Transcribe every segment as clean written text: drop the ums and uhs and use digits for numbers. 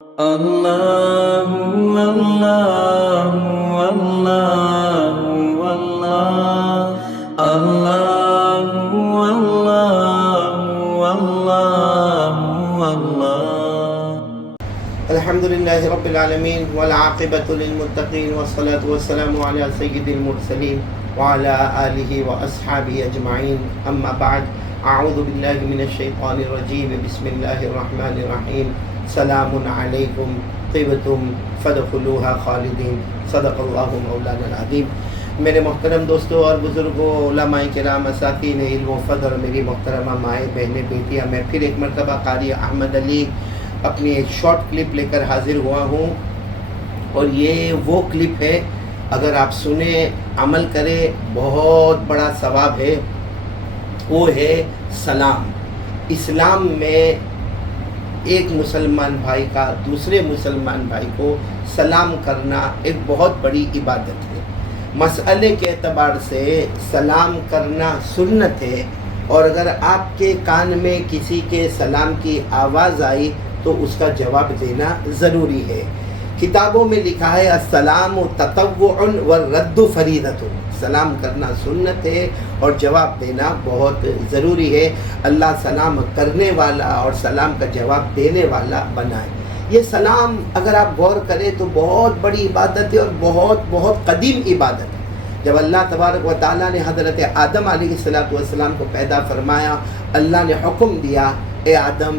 اللہ اللہ اللہ اللہ اللہ اللہ اللہ۔ الحمدللہ رب العالمین والعاقبۃ للمتقین والصلاة والسلام علی سید المرسلین وعلی آلہ واصحابہ اجمعین، اما بعد، اعوذ باللہ من الشیطان الرجیم، بسم اللہ الرحمن الرحیم۔ سلام علیکم طبتم فادخلوها خالدین، صدق اللہ مولانا العظیم۔ میرے محترم دوستوں اور بزرگوں، علماء کرام، اساتذین علم و فضل، میری محترمہ مائیں، بہنیں، بیٹیاں، میں پھر ایک مرتبہ قاری احمد علی اپنی ایک شارٹ کلپ لے کر حاضر ہوا ہوں، اور یہ وہ کلپ ہے، اگر آپ سنیں، عمل کریں، بہت بڑا ثواب ہے۔ وہ ہے سلام۔ اسلام میں ایک مسلمان بھائی کا دوسرے مسلمان بھائی کو سلام کرنا ایک بہت بڑی عبادت ہے۔ مسئلے کے اعتبار سے سلام کرنا سنت ہے، اور اگر آپ کے کان میں کسی کے سلام کی آواز آئی تو اس کا جواب دینا ضروری ہے۔ کتابوں میں لکھا ہے السلام تطوع والرد فریضۃ، سلام کرنا سنت ہے اور جواب دینا بہت ضروری ہے۔ اللہ سلام کرنے والا اور سلام کا جواب دینے والا بنائے۔ یہ سلام اگر آپ غور کریں تو بہت بڑی عبادت ہے اور بہت بہت قدیم عبادت ہے۔ جب اللہ تبارک و تعالیٰ نے حضرت آدم علیہ السلام کو پیدا فرمایا، اللہ نے حکم دیا، اے آدم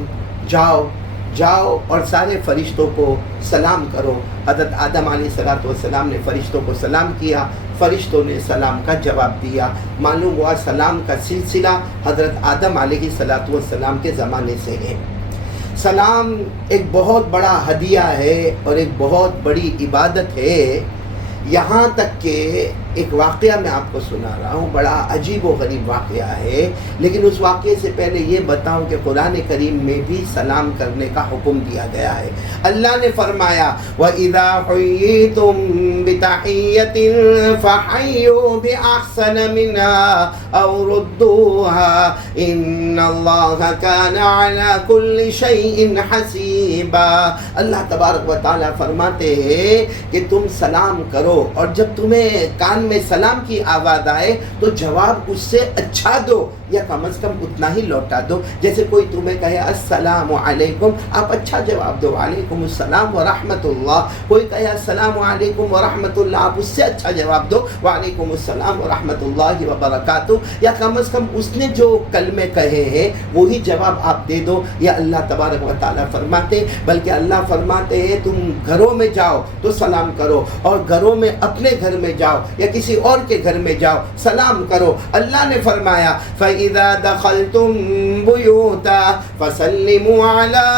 جاؤ اور سارے فرشتوں کو سلام کرو۔ حضرت آدم علیہ السلام نے فرشتوں کو سلام کیا، فرشتوں نے سلام کا جواب دیا۔ معلوم ہوا سلام کا سلسلہ حضرت آدم علیہ السلام کے زمانے سے ہے۔ سلام ایک بہت بڑا ہدیہ ہے اور ایک بہت بڑی عبادت ہے، یہاں تک کہ ایک واقعہ میں آپ کو سنا رہا ہوں، بڑا عجیب و غریب واقعہ ہے، لیکن اس واقعے سے پہلے یہ بتاؤں کہ قرآن کریم میں بھی سلام کرنے کا حکم دیا گیا ہے۔ اللہ نے فرمایا وَإِذَا حُيِّيتُم بِتَحِيَّةٍ فَحَيُّوا بِأَحْسَنَ مِنْهَا أَوْ رُدُّوهَا إِنَّ اللَّهَ كَانَ عَلَى كُلِّ شَيْءٍ حَسِيبًا۔ اللہ تبارک و تعالیٰ فرماتے ہیں کہ تم سلام کرو، اور جب تمہیں کان میں سلام کی آواز آئے تو جواب اس سے اچھا دو، یا کم از کم اتنا ہی لوٹا دو۔ جیسے کوئی تمہیں کہے السلام علیکم، آپ اچھا جواب دو، وعلیکم السلام ورحمۃ اللہ۔ کوئی کہے السلام علیکم ورحمۃ اللہ، آپ اس سے اچھا جواب دو، وعلیکم السلام ورحمۃ اللہ وبرکاتہ، یا کم از کم اس نے جو کلمے کہے ہیں وہی جواب آپ دے دو۔ یا اللہ تبارک و تعالیٰ فرماتے، بلکہ اللہ فرماتے ہیں تم گھروں میں جاؤ تو سلام کرو، اور گھروں میں اپنے گھر میں جاؤ یا کسی اور کے گھر میں جاؤ سلام کرو۔ اللہ نے فرمایا فَإِذَا دَخَلْتُمْ بُيُوتًا فَسَلِّمُوا عَلَىٰ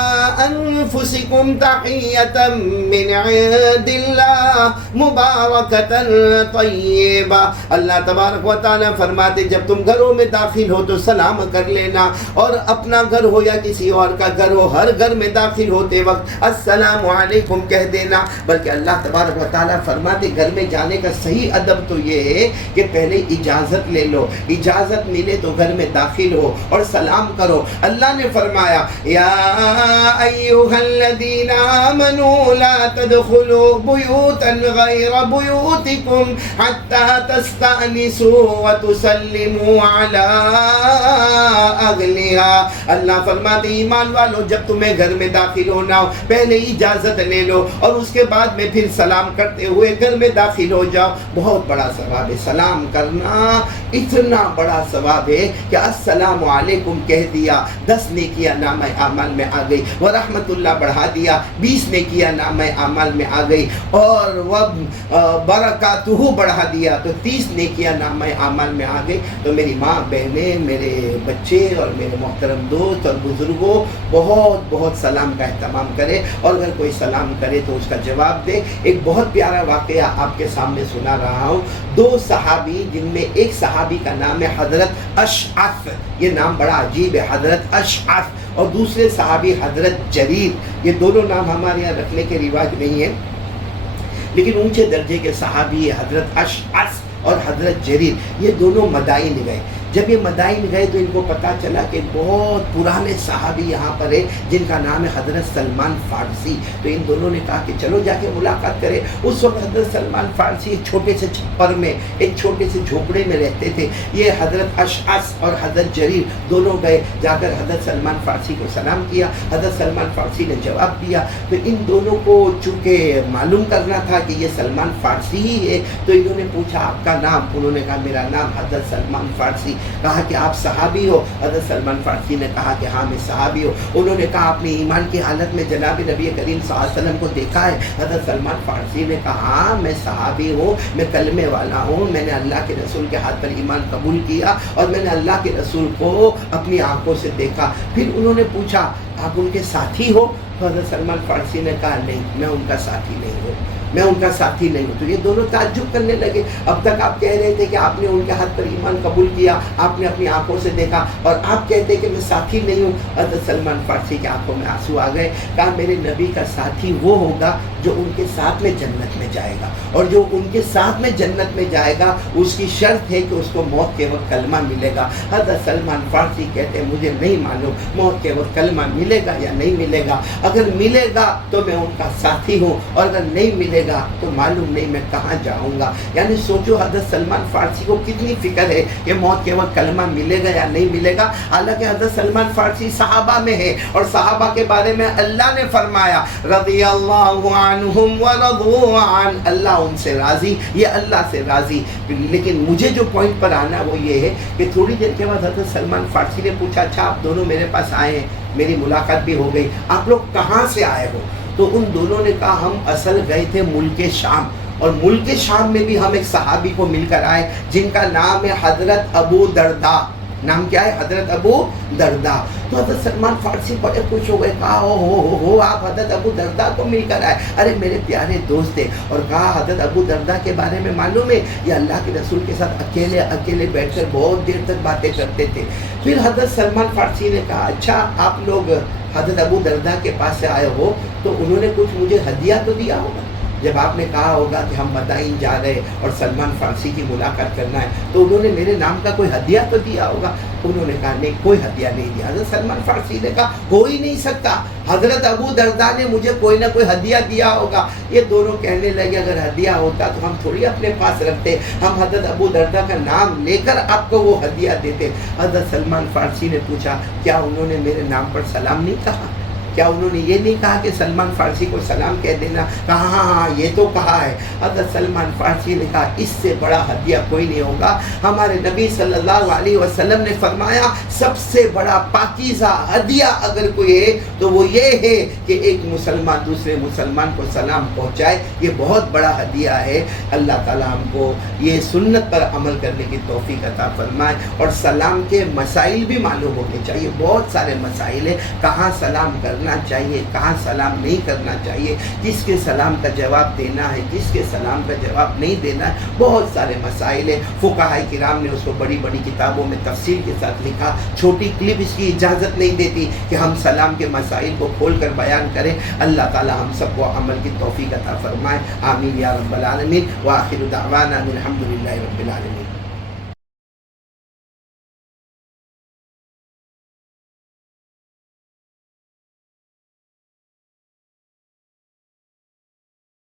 أَنفُسِكُمْ تَحِيَّةً مِّنْ عِندِ اللَّهِ مُبَارَكَةً طَيِّبَةً۔ اللہ تبارک و تعالیٰ فرماتے جب تم گھروں میں داخل ہو تو سلام کر لینا، اور اپنا گھر ہو یا کسی اور کا گھر ہو، ہر گھر میں داخل ہوتے وقت السلام علیکم کہہ دینا۔ بلکہ اللہ تبارک و تعالیٰ فرماتے گھر میں جانے کا صحیح ادب تو یہ ہے کہ پہلے اجازت لے لو، اجازت ملے تو گھر میں داخل ہو اور سلام کرو۔ اللہ نے فرمایا یا ایھا الذین آمنوا لا تدخلوا بیوتا غیر بیوتکم حتی تستأنسوا وتسلموا علی اہلها۔ اللہ فرماتے ایمان والو جب تمہیں گھر میں داخل ہونا ہو پہلے اجازت لے لو، اور اس کے بعد میں پھر سلام کرتے ہوئے گھر میں داخل ہو جاؤ۔ بہت بڑا ثواب ہے سلام کرنا، اتنا بڑا ثواب ہے کہ السلام علیکم کہہ دیا 10 نیکیاں نامہ اعمال میں آ گئی، ورحمت اللہ بڑھا دیا 20 نیکیاں نامہ اعمال میں آ گئی، اور برکاتہ بڑھا دیا تو 30 نیکیاں نامہ اعمال میں آ گئی۔ تو میری ماں، بہنیں، میرے بچے اور میرے محترم دوست اور بزرگوں، بہت بہت سلام کا اہتمام کرے، اور اگر کوئی سلام کرے تو اس کا جواب دے۔ ایک بہت پیارا واقعہ آپ کے سامنے سنا رہا ہوں۔ 2 صحابی، جن میں ایک صحابی کا نام ہے حضرت اشعث، یہ نام بڑا عجیب ہے، حضرت اشعث، اور دوسرے صحابی حضرت جریر۔ یہ دونوں نام ہمارے یہاں رکھنے کے رواج نہیں ہے، لیکن اونچے درجے کے صحابی حضرت اشعث اور حضرت جریر، یہ دونوں مدائن گئے۔ جب یہ مدائن گئے تو ان کو پتہ چلا کہ بہت پرانے صحابی یہاں پر ہے جن کا نام ہے حضرت سلمان فارسی. تو ان دونوں نے کہا کہ چلو جا کے ملاقات کریں. اس وقت حضرت سلمان فارسی ایک چھوٹے سے چھپر میں, ایک چھوٹے سے جھوپڑے میں رہتے تھے. یہ حضرت اشعث اور حضرت جریر دونوں گئے, جا کر حضرت سلمان فارسی کو سلام کیا. حضرت سلمان فارسی نے جواب دیا. تو ان دونوں کو چونکہ معلوم کرنا تھا کہ یہ سلمان فارسی ہی ہے, تو انہوں نے پوچھا آپ کا نام؟ انہوں نے کہا میرا نام حضرت سلمان فارسی. کہا کہ آپ صحابی ہو؟ حضرت سلمان فارسی نے کہا کہ ہاں میں صحابی ہوں. انہوں نے کہا آپ نے ایمان کی حالت میں جناب نبی کریم صلی اللہ علیہ وسلم کو دیکھا ہے؟ حضرت سلمان فارسی نے کہا ہاں میں صحابی ہوں, میں کلمے والا ہوں, میں نے اللہ کے رسول کے ہاتھ پر ایمان قبول کیا اور میں نے اللہ کے رسول کو اپنی آنکھوں سے دیکھا. پھر انہوں نے پوچھا آپ ان کے ساتھی ہو؟ تو حضرت سلمان فارسی نے کہا نہیں میں ان کا ساتھی نہیں ہوں, میں ان کا ساتھی نہیں ہوں. تو یہ دونوں تعجب کرنے لگے. اب تک آپ کہہ رہے تھے کہ آپ نے ان کے ہاتھ پر ایمان قبول کیا, آپ نے اپنی آنکھوں سے دیکھا, اور آپ کہتے کہ میں ساتھی نہیں ہوں. حضرت سلمان فارسی کی آنکھوں میں آنسو آ گئے. کہا میرے نبی کا ساتھی وہ ہوگا جو ان کے ساتھ میں جنت میں جائے گا, اور جو ان کے ساتھ میں جنت میں جائے گا اس کی شرط ہے کہ اس کو موت کے وقت کلمہ ملے گا. حضرت سلمان فارسی کہتے ہیں مجھے نہیں معلوم موت کے وقت کلمہ ملے گا یا نہیں ملے گا. اگر ملے گا تو میں ان کا ساتھی ہوں, اور اگر نہیں ملے گا تو معلوم نہیں میں کہاں جاؤں گا. یعنی سوچو حضرت سلمان فارسی کو کتنی فکر ہے کہ موت کے وقت کلمہ ملے گا یا نہیں ملے گا. حالانکہ حضرت سلمان فارسی صحابہ میں ہے, اور صحابہ کے بارے میں اللہ نے فرمایا رضی اللہ عنہم ورضوا عنہ, اللہ ان سے راضی, یہ اللہ سے راضی. لیکن مجھے جو پوائنٹ پر آنا وہ یہ ہے کہ تھوڑی دیر کے بعد حضرت سلمان فارسی نے پوچھا اچھا آپ دونوں میرے پاس آئے ہیں, میری ملاقات بھی ہو گئی, آپ لوگ کہاں سے آئے ہو؟ تو ان دونوں نے کہا ہم اصل گئے تھے ملک شام, اور ملک شام میں بھی ہم ایک صحابی کو مل کر آئے جن کا نام ہے حضرت ابو درداء. نام کیا ہے؟ حضرت ابو درداء. تو حضرت سلمان فارسی بڑے خوش ہو گئے. کہا ہو آپ حضرت ابو درداء کو مل کر آئے؟ ارے میرے پیارے دوست تھے. اور کہا حضرت ابو درداء کے بارے میں معلوم ہے یہ اللہ کے رسول کے ساتھ اکیلے بیٹھ کر بہت دیر تک باتیں کرتے تھے. پھر حضرت سلمان فارسی نے کہا اچھا آپ لوگ حضرت ابو درداء کے پاس سے آئے ہو تو انہوں نے کچھ مجھے ہدیہ تو دیا ہوگا. جب آپ نے کہا ہوگا کہ ہم مدائن جا رہے اور سلمان فارسی کی ملاقات کرنا ہے تو انہوں نے میرے نام کا کوئی ہدیہ تو دیا ہوگا. انہوں نے کہا نہیں کوئی ہدیہ نہیں دیا. حضرت سلمان فارسی نے کہا ہو ہی نہیں سکتا, حضرت ابو درداء نے مجھے کوئی نہ کوئی ہدیہ دیا ہوگا. یہ دونوں کہنے لگے اگر ہدیہ ہوتا تو ہم تھوڑی اپنے پاس رکھتے, ہم حضرت ابو درداء کا نام لے کر آپ کو وہ ہدیہ دیتے. حضرت سلمان فارسی نے پوچھا کیا انہوں نے میرے نام پر سلام نہیں کہا؟ کیا انہوں نے یہ نہیں کہا کہ سلمان فارسی کو سلام کہہ دینا؟ کہا ہاں یہ تو کہا ہے. حضرت سلمان فارسی نے کہا اس سے بڑا ہدیہ کوئی نہیں ہوگا. ہمارے نبی صلی اللہ علیہ وسلم نے فرمایا سب سے بڑا پاکیزہ ہدیہ اگر کوئی ہے تو وہ یہ ہے کہ ایک مسلمان دوسرے مسلمان کو سلام پہنچائے. یہ بہت بڑا ہدیہ ہے. اللہ تعالیٰ ہم کو یہ سنت پر عمل کرنے کی توفیق عطا فرمائے. اور سلام کے مسائل بھی معلوم ہونے چاہیے. بہت سارے مسائل ہیں, کہاں سلام کرنا چاہیے, کہاں سلام نہیں کرنا چاہیے, کس کے سلام کا جواب دینا ہے, کس کے سلام کا جواب نہیں دینا ہے. بہت سارے مسائل ہیں. فقہاء کرام نے اس کو بڑی بڑی کتابوں میں تفصیل کے ساتھ لکھا. چھوٹی کلپ اس کی اجازت نہیں دیتی کہ ہم سلام کے مسائل کو کھول کر بیان کریں. اللہ تعالی ہم سب کو عمل کی توفیق عطا فرمائے. آمین یا رب العالمین. وآخر دعوانا الحمد للہ رب العالمین.